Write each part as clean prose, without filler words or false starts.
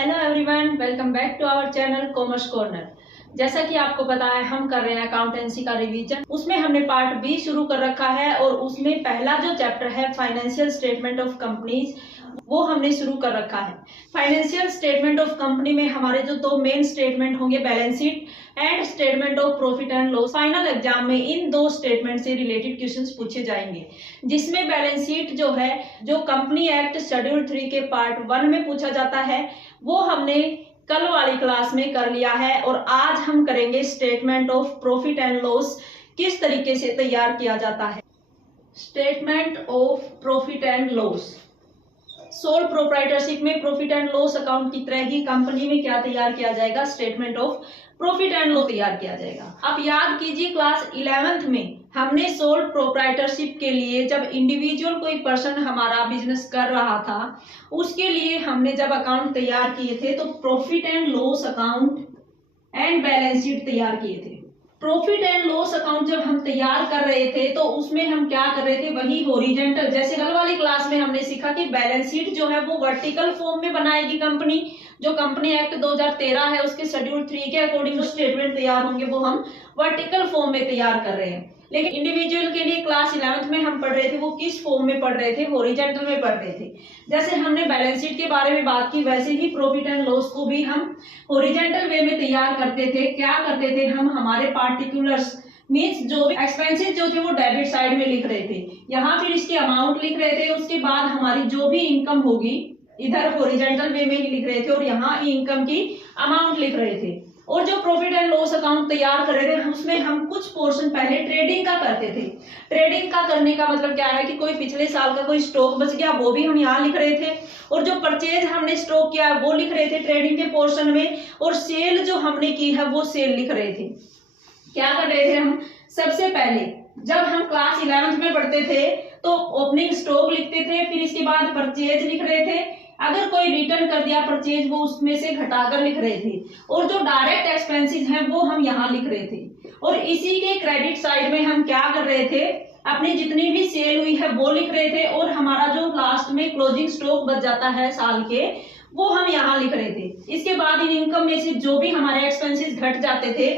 Hello everyone, welcome back to our channel commerce corner. जैसा कि आपको पता है, हम कर रहे हैं अकाउंटेंसी का रिवीजन। उसमें हमने पार्ट बी शुरू कर रखा है और उसमें पहला जो चैप्टर है फाइनेंशियल स्टेटमेंट ऑफ कंपनीज, वो हमने शुरू कर रखा है। फाइनेंशियल स्टेटमेंट ऑफ कंपनी में हमारे जो दो मेन स्टेटमेंट होंगे, balance sheet and statement of profit and loss. Final exam में इन दो स्टेटमेंट से रिलेटेड क्वेश्चंस पूछे जाएंगे, जिसमें बैलेंस शीट जो है, जो कंपनी एक्ट शेड्यूल 3 के पार्ट 1 में पूछा जाता है, वो हमने कल वाली क्लास में कर लिया है। और आज हम करेंगे statement of profit and loss, किस तरीके से तैयार किया जाता है। Statement of profit and loss, sole proprietorship में प्रॉफिट एंड लॉस अकाउंट की तरह ही कंपनी में क्या तैयार किया जाएगा, statement of profit and loss तैयार किया जाएगा। आप याद कीजिए, क्लास 11th में हमने सोल प्रोप्राइटरशिप के लिए, जब इंडिविजुअल कोई पर्सन हमारा बिजनेस कर रहा था, उसके लिए हमने जब अकाउंट तैयार किए थे, तो profit and loss account and balance sheet तैयार किए थे। प्रॉफिट एंड लॉस अकाउंट जब हम तैयार कर रहे थे, तो उसमें हम क्या कर रहे थे, वही हॉरिजॉन्टल, जैसे कल वाली क्लास में हमने सीखा कि बैलेंस शीट जो है वो वर्टिकल फॉर्म में बनाएगी कंपनी। जो कंपनी एक्ट 2013 है, उसके शेड्यूल 3 के अकॉर्डिंग जो स्टेटमेंट तैयार होंगे, वो हम वर्टिकल फॉर्म में तैयार कर रहे हैं। लेकिन इंडिविजुअल के लिए क्लास 11th में हम पढ़ रहे थे, वो किस फॉर्म में पढ़ रहे थे, हॉरिजॉन्टल में पढ़ रहे थे। जैसे हमने बैलेंस शीट के बारे में बात की, वैसे ही प्रॉफिट एंड लॉस को भी हम हॉरिजॉन्टल वे में तैयार करते थे। क्या करते थे हम, हमारे पार्टिकुलर्स मीन्स जो भी एक्सपेंसेस जो थे वो डेबिट साइड में लिख रहे थे, यहाँ फिर इसकी अमाउंट लिख रहे थे। उसके बाद हमारी जो भी इनकम होगी, इधर हॉरिजॉन्टल वे में ही लिख रहे थे और यहाँ इनकम की अमाउंट लिख रहे थे। और जो प्रॉफिट एंड लॉस अकाउंट तैयार कर रहे थे, उसमें हम कुछ पोर्शन पहले ट्रेडिंग का करते थे। ट्रेडिंग का करने का मतलब क्या है कि कोई पिछले साल का कोई स्टॉक बच गया, वो भी हम यहाँ लिख रहे थे। और जो परचेज हमने स्टॉक किया है, वो लिख रहे थे ट्रेडिंग के पोर्शन में। और सेल जो हमने की है, वो सेल लिख रहे थे। क्या कर रहे थे हम, सबसे पहले जब हम क्लास 11th में पढ़ते थे, तो ओपनिंग स्टॉक लिखते थे, फिर इसके बाद परचेज लिख रहे थे। अगर कोई रिटर्न कर दिया परचेज, वो उसमें से घटाकर लिख रहे थे। और जो डायरेक्ट एक्सपेंसेस हैं, वो हम यहाँ लिख रहे थे। और इसी के क्रेडिट साइड में हम क्या कर रहे थे, अपनी जितनी भी सेल हुई है वो लिख रहे थे। और हमारा जो लास्ट में क्लोजिंग स्टॉक बच जाता है साल के, वो हम यहाँ लिख रहे थे। इसके बाद इन इनकम में से जो भी हमारे एक्सपेंसेस घट जाते थे,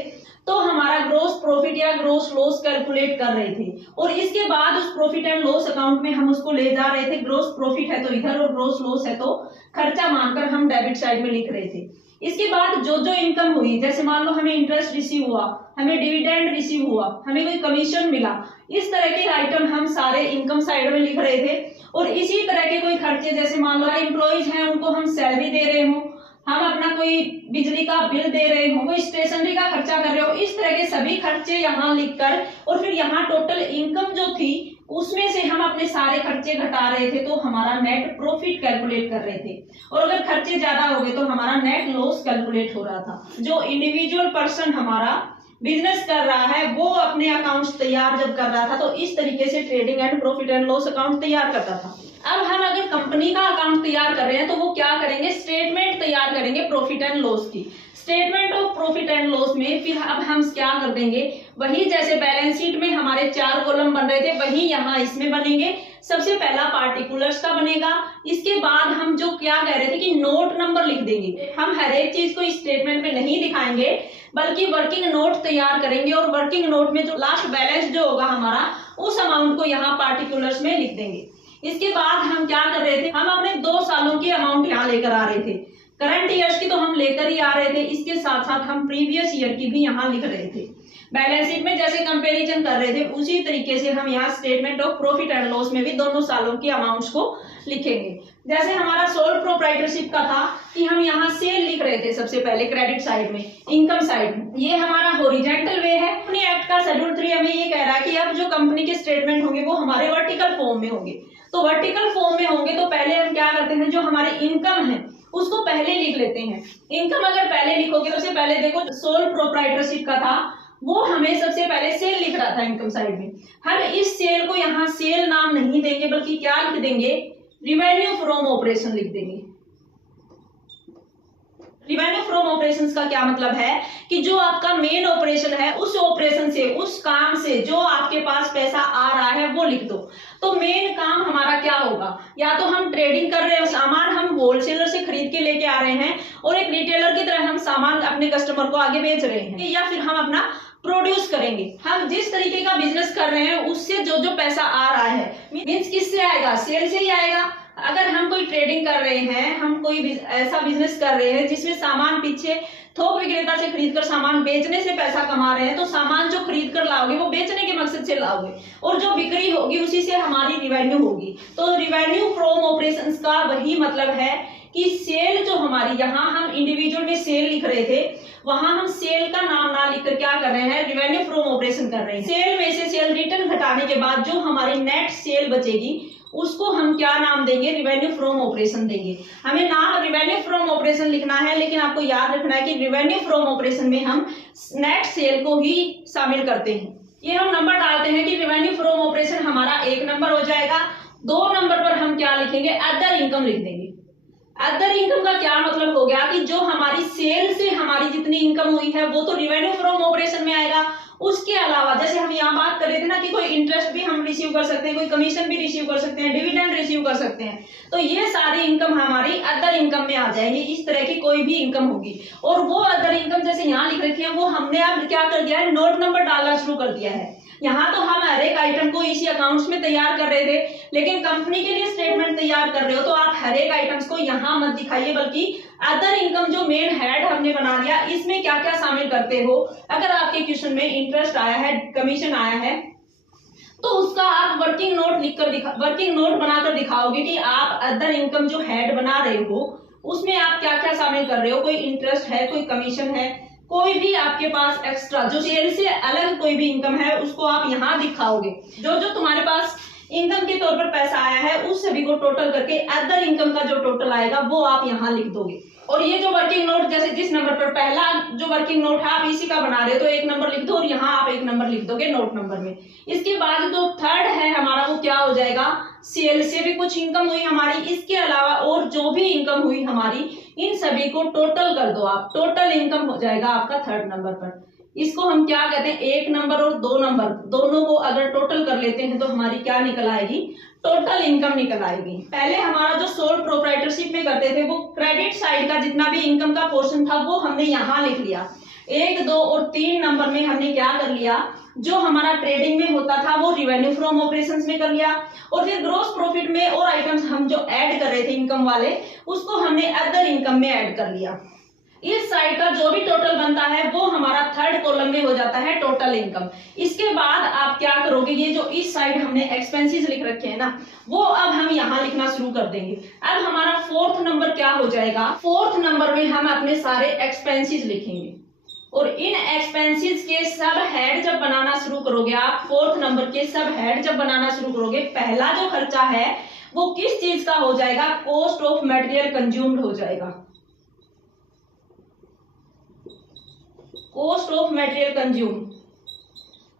तो हमारा ग्रोस प्रॉफिट या ग्रोस लॉस कैलकुलेट कर रहे थे। और इसके बाद उस प्रॉफिट एंड लॉस अकाउंट में हम उसको ले जा रहे थे। ग्रोस प्रॉफिट है तो इधर, और ग्रोस लॉस है तो खर्चा मानकर हम डेबिट साइड में लिख रहे थे। इसके बाद जो जो इनकम हुई, जैसे मान लो हमें इंटरेस्ट रिसीव हुआ, हमें डिविडेंड रिसीव हुआ, हमें कोई कमीशन मिला, इस तरह के आइटम हम सारे इनकम साइड में लिख रहे थे। और इसी तरह के कोई खर्चे, जैसे मान लो एम्प्लॉइज हैं, उनको हम सैलरी दे रहे हो, हम अपना कोई बिजली का बिल दे रहे हो, कोई स्टेशनरी का खर्चा कर रहे हो, इस तरह के सभी खर्चे यहाँ लिखकर, और फिर यहाँ टोटल इनकम जो थी उसमें से हम अपने सारे खर्चे घटा रहे थे, तो हमारा नेट प्रॉफिट कैलकुलेट कर रहे थे। और अगर खर्चे ज्यादा हो गए तो हमारा नेट लॉस कैलकुलेट हो रहा था। जो इंडिविजुअल पर्सन हमारा बिजनेस कर रहा है, वो अपने अकाउंट्स तैयार जब कर रहा था, तो इस तरीके से trading and profit and loss account तैयार करता था। अब हम अगर कंपनी का अकाउंट तैयार कर रहे हैं, तो वो क्या करेंगे, स्टेटमेंट तैयार करेंगे प्रॉफिट एंड लॉस की। Statement of profit and loss में फिर अब हम क्या कर देंगे, वही जैसे बैलेंस शीट में हमारे 4 कॉलम बन रहे थे, वही यहाँ इसमें बनेंगे। सबसे पहला पार्टिकुलर्स का बनेगा। इसके बाद हम जो क्या कह रहे थे कि नोट नंबर लिख देंगे। हम हर एक चीज को इस स्टेटमेंट में नहीं दिखाएंगे, बल्कि वर्किंग नोट तैयार करेंगे। और वर्किंग नोट में जो लास्ट बैलेंस जो होगा हमारा, उस अमाउंट को यहाँ पार्टिकुलर्स में लिख देंगे। इसके बाद हम क्या कर रहे थे, हम अपने 2 सालों की अमाउंट यहाँ लेकर आ रहे थे। करंट ईयर्स की तो हम लेकर ही आ रहे थे, इसके साथ साथ हम प्रीवियस ईयर की भी यहाँ लिख रहे थे। बैलेंस शीट में जैसे कंपैरिजन कर रहे थे, उसी तरीके से हम यहाँ statement of profit and loss में भी दोनों सालों की अमाउंट्स को लिखेंगे। जैसे हमारा सोल प्रोप्राइटरशिप का था कि हम यहाँ सेल लिख रहे थे सबसे पहले क्रेडिट साइड में, इनकम साइड में। ये हमारा हॉरिजॉन्टल वे है। कंपनी एक्ट का शेड्यूल 3 हमें ये कह रहा है कि अब जो कंपनी के स्टेटमेंट होंगे, वो हमारे वर्टिकल फॉर्म में होंगे। तो वर्टिकल फॉर्म में होंगे तो पहले हम क्या करते हैं, जो हमारी इनकम है उसको पहले लिख लेते हैं। इनकम अगर पहले लिखोगे, तो सबसे पहले देखो सोल प्रोप्राइटरशिप का था, वो हमें सबसे पहले सेल लिख रहा था इनकम साइड में। हम इस सेल को यहाँ सेल नाम नहीं देंगे, बल्कि क्या लिख देंगे, रिवेन्यू फ्रॉम ऑपरेशन लिख देंगे। रिवेन्यू फ्रॉम ऑपरेशंस का क्या मतलब है कि जो आपका मेन ऑपरेशन है उस ऑपरेशन से, उस काम से जो आपके पास पैसा आ रहा है वो लिख दो। तो मेन काम हमारा क्या होगा, या तो हम ट्रेडिंग कर रहे हैं, सामान हम होलसेलर से खरीद के लेके आ रहे हैं और एक रिटेलर की तरह हम सामान अपने कस्टमर को आगे बेच रहे हैं, या फिर हम अपना प्रोड्यूस करेंगे। हम जिस तरीके का बिजनेस कर रहे हैं उससे जो जो पैसा आ रहा है मीन्स किससे आएगा, सेल से ही आएगा। अगर हम कोई ट्रेडिंग कर रहे हैं, हम कोई ऐसा बिजनेस कर रहे हैं जिसमें सामान पीछे थोक विक्रेता से खरीदकर सामान बेचने से पैसा कमा रहे हैं, तो सामान जो खरीद कर लाओगे वो बेचने के मकसद से लाओगे और जो बिक्री होगी उसी से हमारी रिवेन्यू होगी। तो रिवेन्यू फ्रॉम ऑपरेशंस का वही मतलब है कि सेल जो हमारी, यहाँ हम इंडिविजुअल में सेल लिख रहे थे, वहां हम सेल का नाम ना लिखकर क्या कर रहे हैं, रिवेन्यू फ्रॉम ऑपरेशन कर रहे हैं। सेल में से सेल रिटर्न घटाने के बाद जो हमारी नेट सेल बचेगी उसको हम क्या नाम देंगे, रिवेन्यू फ्रॉम ऑपरेशन देंगे। हमें नाम रिवेन्यू फ्रॉम ऑपरेशन लिखना है, लेकिन आपको याद रखना है कि रिवेन्यू फ्रॉम ऑपरेशन में हम नेट सेल को ही शामिल करते हैं। ये हम नंबर डालते हैं कि रिवेन्यू फ्रॉम ऑपरेशन हमारा 1 नंबर हो जाएगा। 2 नंबर पर हम क्या लिखेंगे, अदर इनकम लिख देंगे। अदर इनकम का क्या मतलब हो गया कि जो हमारी सेल से हमारी जितनी इनकम हुई है वो तो रिवेन्यू फ्रॉम ऑपरेशन में आएगा। उसके अलावा जैसे हम यहाँ बात कर रहे थे ना कि कोई इंटरेस्ट भी हम रिसीव कर सकते हैं, कोई कमीशन भी रिसीव कर सकते हैं, डिविडेंड रिसीव कर सकते हैं, तो ये सारी इनकम हमारी अदर इनकम में आ जाएंगी। इस तरह की कोई भी इनकम होगी और वो अदर इनकम जैसे यहाँ लिख रखी है वो हमने अब क्या कर दिया है, नोट नंबर डालना शुरू कर दिया है। यहाँ तो हम हर एक आइटम को इसी अकाउंट्स में तैयार कर रहे थे, लेकिन कंपनी के लिए स्टेटमेंट तैयार कर रहे हो तो आप हर एक आइटम्स को यहाँ मत दिखाइए, बल्कि अदर इनकम जो मेन हेड हमने बना लिया इसमें क्या क्या शामिल करते हो। अगर आपके क्वेश्चन में इंटरेस्ट आया है, कमीशन आया है, तो उसका आप वर्किंग नोट बनाकर दिखाओगे कि आप अदर इनकम जो हेड बना रहे हो उसमें आप क्या क्या शामिल कर रहे हो। कोई इंटरेस्ट है, कोई कमीशन है, कोई भी आपके पास एक्स्ट्रा जो सेल से अलग कोई भी इनकम है उसको आप यहाँ दिखाओगे। जो जो तुम्हारे पास इनकम के तौर पर पैसा आया है उस सभी को टोटल करके अदर इनकम का जो टोटल आएगा वो आप यहाँ लिख दोगे। और ये जो वर्किंग नोट, जैसे जिस नंबर पर पहला जो वर्किंग नोट है आप इसी का बना रहे हो तो 1 नंबर लिख दो और यहाँ आप 1 नंबर लिख दोगे नोट नंबर में। इसके बाद जो थर्ड है हमारा वो क्या हो जाएगा, सेल से भी कुछ इनकम हुई हमारी, इसके अलावा और जो भी इनकम हुई हमारी इन सभी को टोटल कर दो आप, टोटल इनकम हो जाएगा आपका 3rd नंबर पर। इसको हम क्या कहते हैं, 1 नंबर और 2 नंबर दोनों को अगर टोटल कर लेते हैं तो हमारी क्या निकल आएगी, टोटल इनकम निकल आएगी। पहले हमारा जो सोल प्रोप्राइटरशिप में करते थे वो क्रेडिट साइड का जितना भी इनकम का पोर्शन था वो हमने यहाँ लिख लिया। 1, 2 और 3 नंबर में हमने क्या कर लिया, जो हमारा ट्रेडिंग में होता था वो रिवेन्यू फ्रॉम ऑपरेशंस में कर लिया, और फिर ग्रोस प्रॉफिट में और आइटम्स हम जो ऐड कर रहे थे इनकम वाले उसको हमने अदर इनकम में ऐड कर लिया। इस साइड का जो भी टोटल बनता है वो हमारा 3rd कॉलम में हो जाता है टोटल इनकम। इसके बाद आप क्या करोगे, ये जो इस साइड हमने एक्सपेंसेस लिख रखे हैं ना वो अब हम यहाँ लिखना शुरू कर देंगे। अब हमारा 4th नंबर क्या हो जाएगा, 4th नंबर में हम अपने सारे एक्सपेंसेस लिखेंगे और इन एक्सपेंसेस के सब हेड जब बनाना शुरू करोगे आप, 4th नंबर के सब हेड जब बनाना शुरू करोगे, पहला जो खर्चा है वो किस चीज का हो जाएगा, कॉस्ट ऑफ मटेरियल कंज्यूम्ड हो जाएगा। Cost of material consume,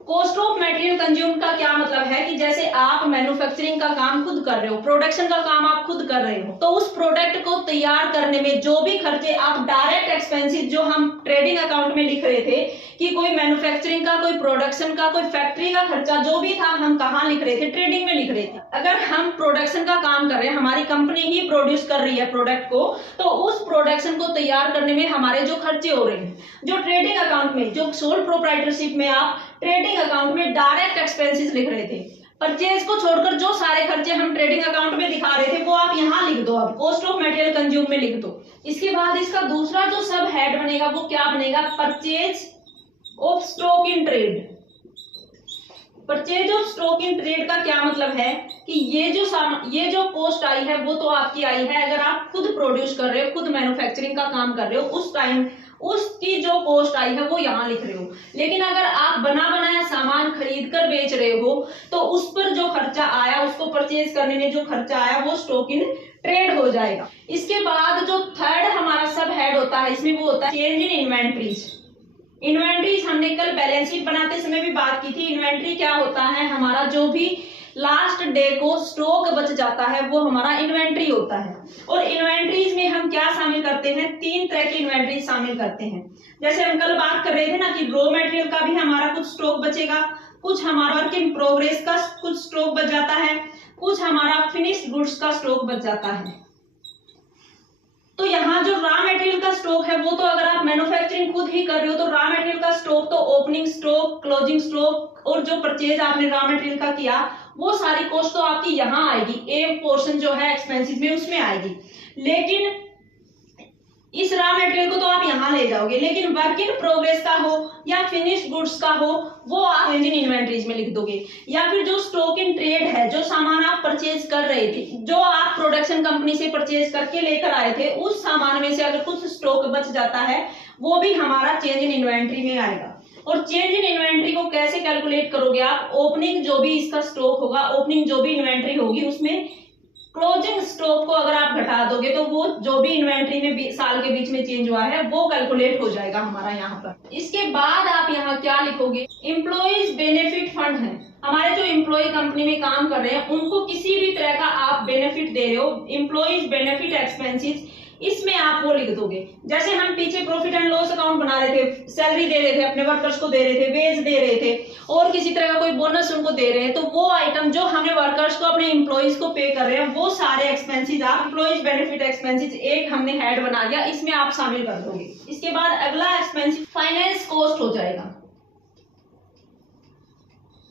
cost of material consume का क्या मतलब है कि जैसे आप मैन्युफैक्चरिंग का काम खुद कर रहे हो, प्रोडक्शन का काम आप खुद कर रहे हो, तो उस प्रोडक्ट को तैयार करने में जो भी खर्चे आप डायरेक्ट एक्सपेंसेस जो हम ट्रेडिंग अकाउंट में लिख रहे थे कि कोई मैन्युफैक्चरिंग का, कोई प्रोडक्शन का, कोई फैक्ट्री का खर्चा जो भी था हम कहाँ लिख रहे थे, ट्रेडिंग में लिख रहे थे। अगर हम प्रोडक्शन का काम कर रहे हैं, हमारी कंपनी ही प्रोड्यूस कर रही है प्रोडक्ट को, तो उस प्रोडक्शन को तैयार करने में हमारे जो खर्चे हो रहे हैं, जो ट्रेडिंग अकाउंट में, जो सोल प्रोप्राइटरशिप में आप ट्रेडिंग अकाउंट में डायरेक्ट एक्सपेंसेस लिख रहे थे, परचेज को छोड़कर जो सारे खर्चे हम ट्रेडिंग अकाउंट में दिखा रहे थे वो आप यहाँ लिख दो, अब कॉस्ट ऑफ मटेरियल कंज्यूम में लिख दो। इसके बाद इसका दूसरा जो सब हेड बनेगा वो क्या बनेगा, purchase of stock in trade. Purchase of stock in trade का क्या मतलब है कि ये जो कॉस्ट आई है वो तो आपकी आई है अगर आप खुद प्रोड्यूस कर रहे हो, खुद मैन्युफैक्चरिंग का काम कर रहे हो, उस टाइम उसकी जो कॉस्ट आई है वो यहाँ लिख रहे हो। लेकिन अगर आप बना बनाया सामान खरीद कर बेच रहे हो तो उस पर जो खर्चा आया, उसको परचेज करने में जो खर्चा आया वो स्टॉक इन ट्रेड हो जाएगा। इसके बाद जो 3rd हमारा सब हेड होता है इसमें वो होता है चेंज इन इन्वेंट्रीज। इन्वेंट्रीज हमने कल बैलेंस शीट बनाते समय भी बात की थी। इन्वेंट्री क्या होता है, हमारा जो भी लास्ट डे को स्टॉक बच जाता है वो हमारा इन्वेंट्री होता है। और इन्वेंट्रीज में हम क्या शामिल करते हैं, 3 तरह की इन्वेंट्री शामिल करते हैं। जैसे हम कल बात कर रहे थे ना कि रॉ मटेरियल का भी हमारा कुछ स्टॉक बचेगा, कुछ हमारा वर्क इन प्रोग्रेस का कुछ स्टॉक बच जाता है, कुछ हमारा फिनिश्ड गुड्स का स्टॉक बच जाता है। तो यहाँ जो रॉ मटेरियल का स्टॉक है वो तो अगर आप मैन्युफैक्चरिंग खुद ही कर रहे हो तो रॉ मटेरियल का स्टॉक तो ओपनिंग स्टॉक, क्लोजिंग स्टॉक और जो परचेज आपने रॉ मटेरियल का किया वो सारी कॉस्ट तो आपकी यहाँ आएगी, ए पोर्शन जो है एक्सपेंसेस में उसमें आएगी। लेकिन इस रॉ मटेरियल को तो आप यहाँ ले जाओगे, लेकिन वर्क इन प्रोग्रेस का हो या फिनिश्ड गुड्स का हो वो आप चेंज इन इन्वेंटरीज में लिख दोगे। या फिर जो स्टॉक इन ट्रेड है, जो सामान आप परचेज कर रहे थे, जो आप प्रोडक्शन कंपनी से परचेज करके लेकर आए थे, उस सामान में से अगर कुछ स्टॉक बच जाता है वो भी हमारा चेंज इन इन्वेंटरी में आएगा। और चेंज इन इन्वेंटरी को कैसे कैलकुलेट करोगे आप, ओपनिंग जो भी इसका स्टॉक होगा, ओपनिंग जो भी इन्वेंटरी होगी उसमें क्लोजिंग स्टॉक को अगर आप घटा दोगे तो वो जो भी इन्वेंटरी में साल के बीच में चेंज हुआ है वो कैलकुलेट हो जाएगा हमारा यहाँ पर। इसके बाद आप यहाँ क्या लिखोगे, एम्प्लॉइज बेनिफिट फंड है। हमारे जो एम्प्लॉय कंपनी में काम कर रहे हैं उनको किसी भी तरह का आप बेनिफिट दे रहे हो, एम्प्लॉइज बेनिफिट एक्सपेंसेस, इसमें आप वो लिख दोगे। जैसे हम पीछे प्रॉफिट एंड लॉस अकाउंट बना रहे थे, सैलरी दे रहे थे, अपने वर्कर्स को दे रहे थे, वेज दे रहे थे और किसी तरह का कोई बोनस उनको दे रहे हैं, तो वो आइटम जो हमें वर्कर्स को, अपने एम्प्लॉइज को पे कर रहे हैं, वो सारे एक्सपेंसेस आप एम्प्लॉइज बेनिफिट एक्सपेंसेस एक हमने हेड बना दिया, इसमें आप शामिल कर दोगे। इसके बाद अगला एक्सपेंस फाइनेंस कॉस्ट हो जाएगा।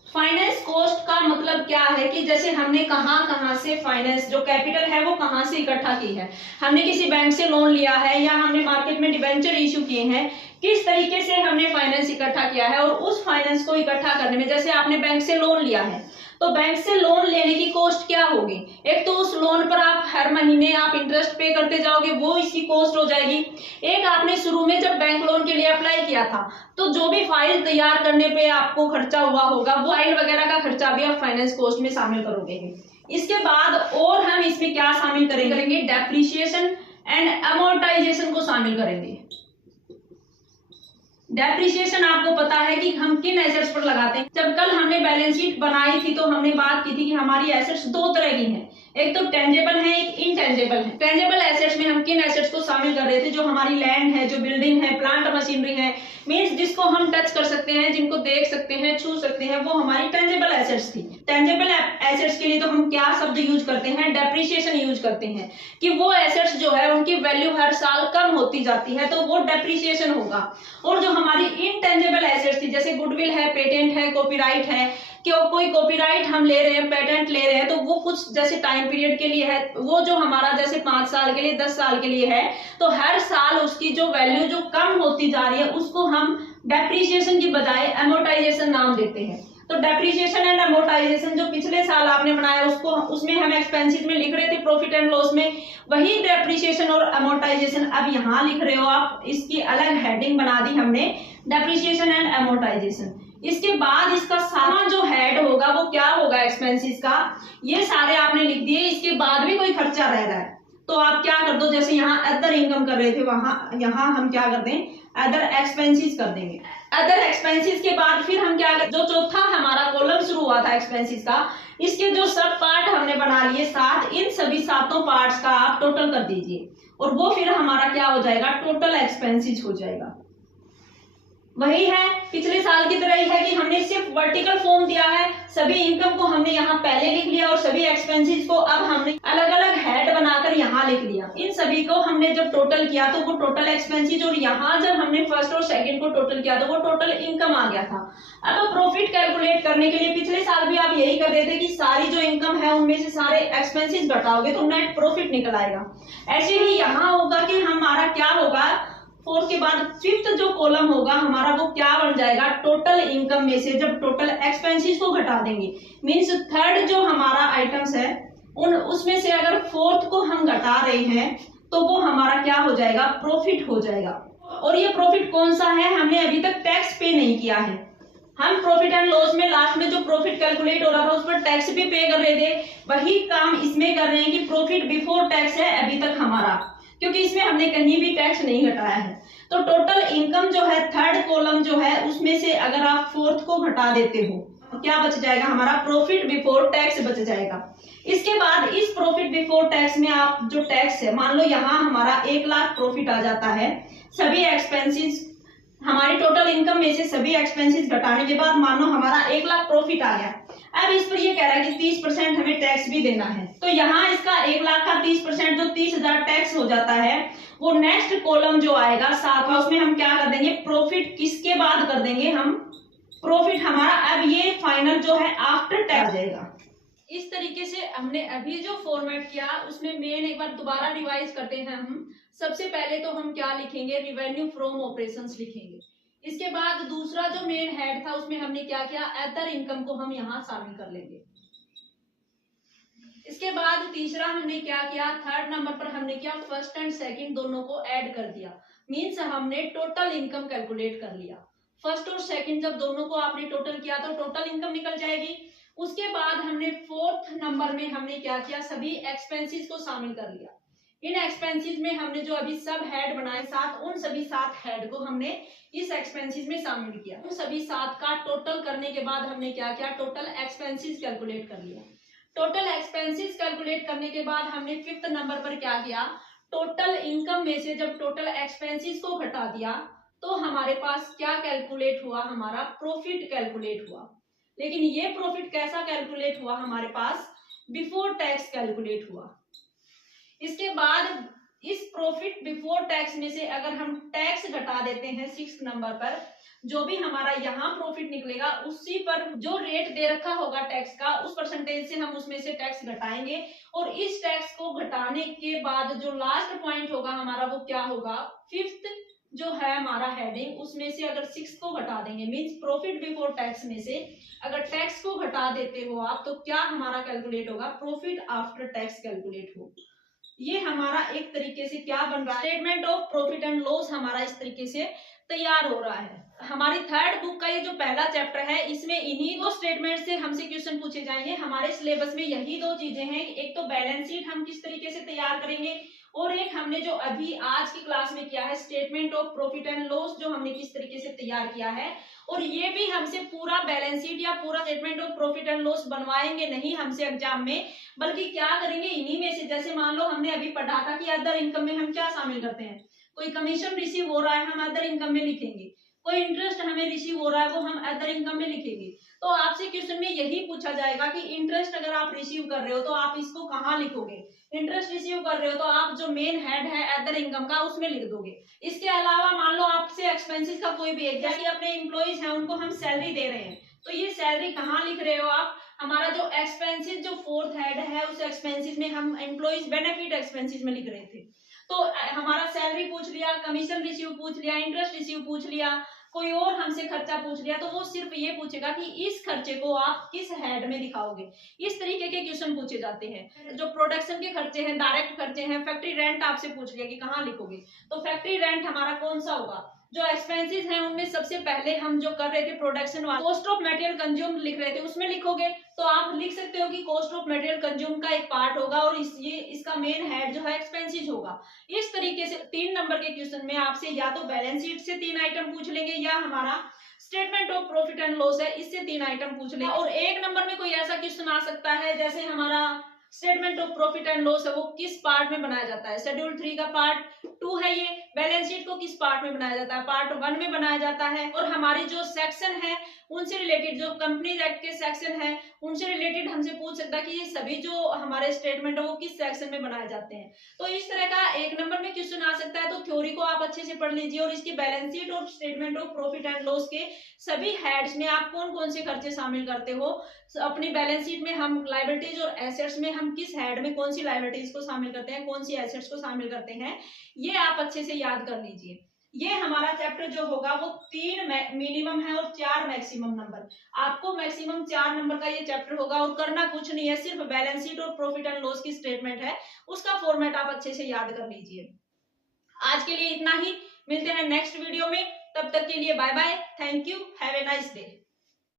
फाइनेंस कॉस्ट का मतलब क्या है कि जैसे हमने कहां से फाइनेंस जो कैपिटल है वो कहां से इकट्ठा की है, हमने किसी बैंक से लोन लिया है या हमने मार्केट में डिबेंचर इश्यू किए हैं, किस तरीके से हमने फाइनेंस इकट्ठा किया है। और उस फाइनेंस को इकट्ठा करने में, जैसे आपने बैंक से लोन लिया है तो बैंक से लोन लेने की कॉस्ट क्या होगी, एक तो उस लोन पर आप हर महीने आप इंटरेस्ट पे करते जाओगे, वो इसकी कॉस्ट हो जाएगी। एक आपने शुरू में जब बैंक लोन के लिए अप्लाई किया था तो जो भी फाइल तैयार करने पे आपको खर्चा हुआ होगा वो फाइल वगैरह का खर्चा भी आप फाइनेंस कॉस्ट में शामिल करोगे। इसके बाद और हम इसमें क्या शामिल करेंगे, डेप्रिसिएशन एंड अमोर्टाइजेशन को शामिल करेंगे। डेप्रिसिएशन आपको पता है कि हम किन एसेट्स पर लगाते हैं। जब कल हमने बैलेंस शीट बनाई थी तो हमने बात की थी कि हमारी एसेट्स 2 तरह की हैं, एक तो टेंजेबल है, एक इनटेंजेबल है। टेंजेबल एसेट्स में हम किन एसेट्स को शामिल कर रहे थे, जो हमारी लैंड है, जो बिल्डिंग है, प्लांट मशीनरी है, मींस जिसको हम टच कर सकते हैं, जिनको देख सकते हैं, छू सकते हैं, वो हमारी टेंजेबल एसेट्स थी। टेंजेबल एसेट्स के लिए तो हम क्या शब्द यूज करते हैं, डेप्रिसिएशन यूज करते हैं कि वो एसेट्स जो है उनकी वैल्यू हर साल कम होती जाती है तो वो डेप्रिसिएशन होगा। और जो हमारी इनटेंजेबल एसेट्स थी, जैसे गुडविल है, पेटेंट है, कॉपीराइट है, कि कोई कॉपीराइट हम ले रहे हैं, पेटेंट ले रहे हैं तो वो कुछ जैसे टाइम पीरियड के लिए है, वो जो हमारा जैसे 5 साल के लिए, 10 साल के लिए है, तो हर साल उसकी जो वैल्यू जो कम होती जा रही है उसको हम डेप्रिसिएशन की बजाय अमोर्टाइजेशन नाम देते हैं। तो डेप्रिसिएशन एंड अमोर्टाइजेशन जो पिछले साल आपने बनाया उसको, उसमें हम एक्सपेंसेस में लिख रहे थे प्रॉफिट एंड लॉस में, वही डेप्रिसिएशन और अमोर्टाइजेशन अब यहाँ लिख रहे हो आप, इसकी अलग हेडिंग बना दी हमने, डेप्रिसिएशन एंड अमोर्टाइजेशन। इसके बाद इसका सारा जो हेड होगा वो क्या होगा एक्सपेंसेस का, ये सारे आपने लिख दिए। इसके बाद भी कोई खर्चा रह रहा है तो आप क्या कर दो, जैसे यहाँ अदर इनकम कर रहे थे वहां यहाँ हम क्या कर दें, अदर एक्सपेंसेस कर देंगे। अदर एक्सपेंसेस के बाद फिर हम क्या कर, जो चौथा हमारा कॉलम शुरू हुआ था एक्सपेंसेस का, इसके जो सब पार्ट हमने बना लिए 7, इन सभी 7 पार्ट्स का आप टोटल कर दीजिए और वो फिर हमारा क्या हो जाएगा, टोटल एक्सपेंसेस हो जाएगा। वही है पिछले साल की तरह ही है कि हमने सिर्फ वर्टिकल फॉर्म दिया है, सभी इनकम को हमने यहाँ पहले लिख लिया और सभी एक्सपेंसेस को अब हमने अलग अलग हेड बनाकर यहाँ लिख लिया। इन सभी को हमने जब टोटल किया तो वो टोटल एक्सपेंसेस, और यहाँ जब हमने फर्स्ट और सेकंड को टोटल किया तो वो टोटल इनकम आ गया था। अब प्रॉफिट कैलकुलेट करने के लिए पिछले साल भी आप यही कर रहे थे कि सारी जो इनकम है उनमें से सारे एक्सपेंसेस घटाओगे तो नेट प्रॉफिट निकल आएगा। ऐसे ही यहाँ होगा कि हमारा क्या होगा, 4 के बाद 5th जो कॉलम होगा हमारा वो क्या बन जाएगा, टोटल इनकम में से जब टोटल एक्सपेंसेस को घटा देंगे, मींस 3rd जो हमारा आइटम्स है उसमें से अगर 4th को हम घटा रहे हैं तो वो हमारा क्या हो जाएगा, प्रॉफिट हो जाएगा। और ये प्रॉफिट कौन सा है, हमने अभी तक टैक्स पे नहीं किया है। हम प्रॉफिट एंड लॉस में लास्ट में जो प्रॉफिट कैलकुलेट हो रहा था उस पर टैक्स भी पे कर रहे थे, वही काम इसमें कर रहे हैं कि प्रॉफिट बिफोर टैक्स है अभी तक हमारा, क्योंकि इसमें हमने कहीं भी टैक्स नहीं घटाया है। तो टोटल इनकम जो है 3rd कॉलम जो है उसमें से अगर आप 4th को घटा देते हो क्या बच जाएगा, हमारा प्रॉफिट बिफोर टैक्स बच जाएगा। इसके बाद इस प्रॉफिट बिफोर टैक्स में आप जो टैक्स है, मान लो यहाँ हमारा 1 लाख प्रॉफिट आ जाता है, सभी एक्सपेंसेस हमारी टोटल इनकम में से सभी एक्सपेंसेस घटाने के बाद मान लो हमारा 1 लाख प्रॉफिट आ गया। अब इस पर ये कह रहा है कि 30% हमें टैक्स भी देना है, तो यहाँ इसका 1 लाख का 30% जो 30,000 टैक्स हो जाता है, वो नेक्स्ट कॉलम जो आएगा साथ में, उसमें हम क्या कर देंगे, प्रॉफिट किसके बाद कर देंगे, हम प्रॉफिट हमारा अब ये फाइनल जो है आफ्टर टैक्स आ जाएगा। इस तरीके से हमने अभी जो फॉर्मेट किया उसमें मेन एक बार दोबारा रिवाइज करते हैं हम। सबसे पहले तो हम क्या लिखेंगे, रिवेन्यू फ्रॉम ऑपरेशंस लिखेंगे। इसके बाद दूसरा जो मेन हेड था उसमें हमने क्या किया, अदर इनकम को हम यहाँ शामिल कर लेंगे। इसके बाद तीसरा हमने क्या किया, थर्ड नंबर पर हमने क्या, फर्स्ट एंड सेकंड दोनों को ऐड कर दिया, मीन्स हमने टोटल इनकम कैलकुलेट कर लिया। फर्स्ट और सेकंड जब दोनों को आपने टोटल किया तो टोटल इनकम निकल जाएगी। उसके बाद हमने फोर्थ नंबर में हमने क्या किया, सभी एक्सपेंसेस को शामिल कर लिया। इन एक्सपेंसेस में हमने जो अभी सब हेड बनाए साथ, उन सभी 7 हेड को हमने इस एक्सपेंसेस में शामिल किया। उन सभी 7 का टोटल करने के बाद हमने क्या किया, टोटल एक्सपेंसेस कैलकुलेट कर लिया। टोटल एक्सपेंसेस कैलकुलेट करने के बाद हमने 5th नंबर पर क्या किया, टोटल इनकम में से जब टोटल एक्सपेंसेस को घटा दिया तो हमारे पास क्या कैलकुलेट हुआ, हमारा प्रॉफिट कैलकुलेट हुआ। लेकिन ये प्रॉफिट कैसा कैलकुलेट हुआ, हमारे पास बिफोर टैक्स कैलकुलेट हुआ। इसके बाद इस प्रॉफिट बिफोर टैक्स में से अगर हम टैक्स घटा देते हैं 6th नंबर पर, जो भी हमारा यहाँ प्रॉफिट निकलेगा उसी पर जो रेट दे रखा होगा टैक्स का, उस परसेंटेज से हम उसमें से टैक्स घटाएंगे। और इस टैक्स को घटाने के बाद जो लास्ट पॉइंट होगा हमारा वो क्या होगा, 5th जो है हमारा हेडिंग, उसमें से अगर 6 को घटा देंगे, मीन्स प्रॉफिट बिफोर टैक्स में से अगर टैक्स को घटा देते हो आप, तो क्या हमारा कैलकुलेट होगा, प्रॉफिट आफ्टर टैक्स कैलकुलेट हो। ये हमारा एक तरीके से क्या बन रहा है, statement of profit and loss हमारा इस तरीके से तैयार हो रहा है। हमारी थर्ड बुक का ये जो पहला चैप्टर है, इसमें इन्हीं 2 स्टेटमेंट से हमसे क्वेश्चन पूछे जाएंगे। हमारे सिलेबस में यही 2 चीजें हैं, एक तो बैलेंस शीट हम किस तरीके से तैयार करेंगे, और एक हमने जो अभी आज की क्लास में किया है statement of profit and loss, जो हमने किस तरीके से तैयार किया है। और ये भी हमसे पूरा बैलेंस शीट या पूरा statement of profit and loss बनवाएंगे नहीं हमसे एग्जाम में, बल्कि क्या करेंगे, इन्हीं में से, जैसे मान लो हमने अभी पढ़ा था कि अदर इनकम में हम क्या शामिल करते हैं, कोई कमीशन रिसीव हो रहा है हम अदर इनकम में लिखेंगे, कोई इंटरेस्ट हमें रिसीव हो रहा है वो हम अदर इनकम में लिखेंगे। तो आपसे क्वेश्चन में यही पूछा जाएगा कि इंटरेस्ट अगर आप रिसीव कर रहे हो तो आप इसको कहाँ लिखोगे, इंटरेस्ट रिसीव कर रहे हो तो आप जो मेन हेड है अदर इनकम का उसमें लिख दोगे। इसके अलावा मान लो आपसे एक्सपेंसेस का कोई भी एक, जैसे अपने एम्प्लॉइज हैं उनको हम सैलरी दे रहे हैं, तो ये सैलरी कहाँ लिख रहे हो आप, हमारा जो एक्सपेंसेस जो 4th हेड है उस एक्सपेंसेस में हम एम्प्लॉइज बेनिफिट एक्सपेंसेस में लिख रहे थे। तो हमारा सैलरी पूछ लिया, कमीशन रिसीव पूछ लिया, इंटरेस्ट रिसीव पूछ लिया, कोई और हमसे खर्चा पूछ लिया, तो वो सिर्फ ये पूछेगा कि इस खर्चे को आप किस हेड में दिखाओगे। इस तरीके के क्वेश्चन पूछे जाते हैं। जो प्रोडक्शन के खर्चे हैं, डायरेक्ट खर्चे हैं, फैक्ट्री रेंट आपसे पूछ लिया कि कहाँ लिखोगे, तो फैक्ट्री रेंट हमारा कौन सा होगा। जो एक्सपेंसेस हैं उनमें सबसे पहले हम जो कर रहे थे प्रोडक्शन वाला, कॉस्ट ऑफ मटेरियल कंज्यूम लिख रहे थे, उसमें लिखोगे तो आप लिख सकते हो कि कॉस्ट ऑफ मटेरियल कंज्यूम का एक पार्ट होगा और इसका मेन हेड जो है एक्सपेंसेस होगा। इस तरीके से 3 नंबर के क्वेश्चन में आपसे या तो बैलेंस शीट से 3 आइटम पूछ लेंगे, या हमारा statement of profit and loss है इससे 3 आइटम पूछ लेंगे। और 1 नंबर में कोई ऐसा क्वेश्चन आ सकता है, जैसे हमारा statement of profit and loss है वो किस पार्ट में बनाया जाता है, शेड्यूल 3 का पार्ट 2 है ये। बैलेंस शीट को किस पार्ट में बनाया जाता है, पार्ट 1 में बनाया जाता है। और हमारी जो सेक्शन है उनसे रिलेटेड, जो कंपनीज एक्ट के सेक्शन है उनसे रिलेटेड हमसे पूछ सकता है कि ये सभी जो हमारे स्टेटमेंट है वो किस सेक्शन में बनाए जाते हैं। तो इस तरह का 1 नंबर में क्वेश्चन आ सकता है। तो थ्योरी को आप अच्छे से पढ़ लीजिए, और इसकी बैलेंस शीट और statement of profit and loss के सभी हेड्स में आप कौन कौन से खर्चे शामिल करते हो। अपनी बैलेंस शीट में हम लायबिलिटीज और एसेट्स में हम किस हेड में कौन सी लायबिलिटीज को शामिल करते हैं, कौन सी एसेट्स को शामिल करते हैं, ये आप अच्छे से याद कर लीजिए। ये हमारा चैप्टर जो होगा वो 3 मिनिमम है और 4 मैक्सिमम नंबर। आपको मैक्सिमम 4 नंबर का ये चैप्टर होगा और करना कुछ नहीं है, सिर्फ बैलेंस शीट और प्रॉफिट एंड लॉस की स्टेटमेंट है, उसका फॉर्मेट आप अच्छे से याद कर लीजिए। आज के लिए इतना ही, मिलते हैं नेक्स्ट वीडियो में, तब तक के लिए bye bye, thank you, have a nice day.